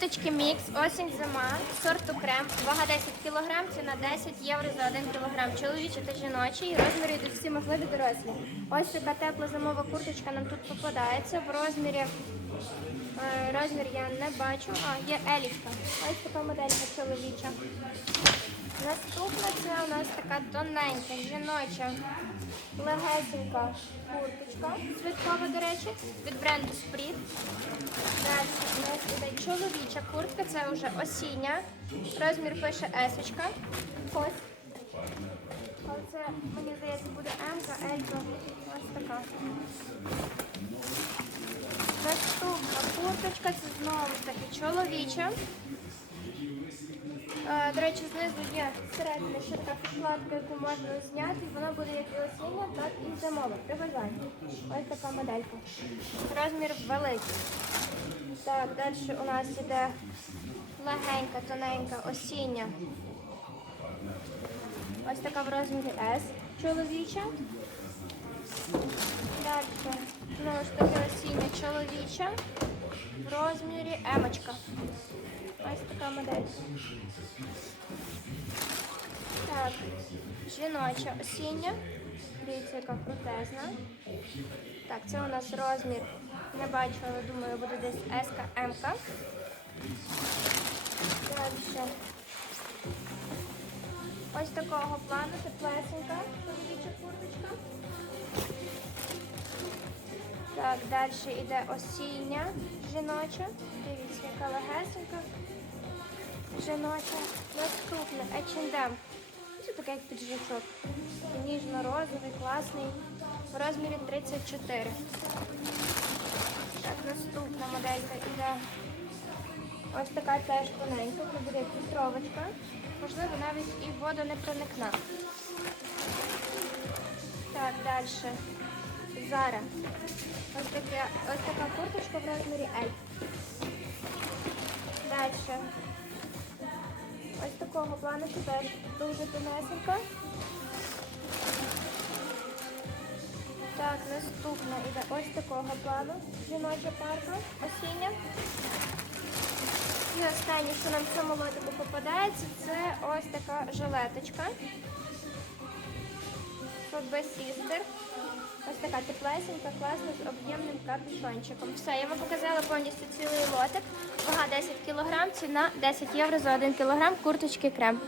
Курточки мікс, осінь зима, сорту крем, вага 10 кг, ціна 10 євро за 1 кг. Чоловічі та жіночі, розміри йдуть всі можливі дорослі. Ось така тепла зимова курточка нам тут попадається. В розмірі розмір я не бачу. А, є елічка. Ось така моделька чоловіча. Наступна це у нас така тоненька, жіноча, легесенька курточка, святкова, до речі, від бренду Спріт. У нас іде чоловіча куртка, це вже осіння. Розмір пише есочка. Ось. Але це, мені здається, буде М-ка, L-ка. Ось така. Наступна це знову ж таки чоловіча. Е, До речі, знизу є середня така підкладка, яку можна зняти, і вона буде як і осіння, так і зимова. При. Ось така моделька. Розмір великий. Так, далі у нас іде легенька, тоненька, осіння. Ось така в розмірі S чоловіча. Далі, знову ж таки осіння чоловіча в розмірі емочка. Ось така модель. Так, жіноча осіння. Дивіться, яка протезна. Так, це у нас розмір. Не бачу, але думаю, буде десь S-ка, М-ка. Далі. Ось такого плану, теплесенька, чоловіча курточка. Так, далі йде осіння жіноча. Дивіться, яка легесенька. Жіноча. Наступне H&M. Це таке як піджачок. Ніжно-розовий, класний. В розмірі 34. Так, наступна моделька йде. Ось така теж тоненька, це буде як. Можливо, навіть і вода не проникна. Так, далі. Зара. Ось, таке, ось така курточка в розмірі L. Далі. Ось такого плану теж дуже тонесенька. Так, наступна іде ось такого плану. Жіноча парка, осіння. І останнє, що нам в цьому лотику попадається, це ось така жилеточка. Тут без сістер. Така теплесенька, класна з об'ємним капюшончиком. Все, я вам показала повністю цілий лотик. Вага 10 кг, ціна 10 євро за 1 кг, курточки крем.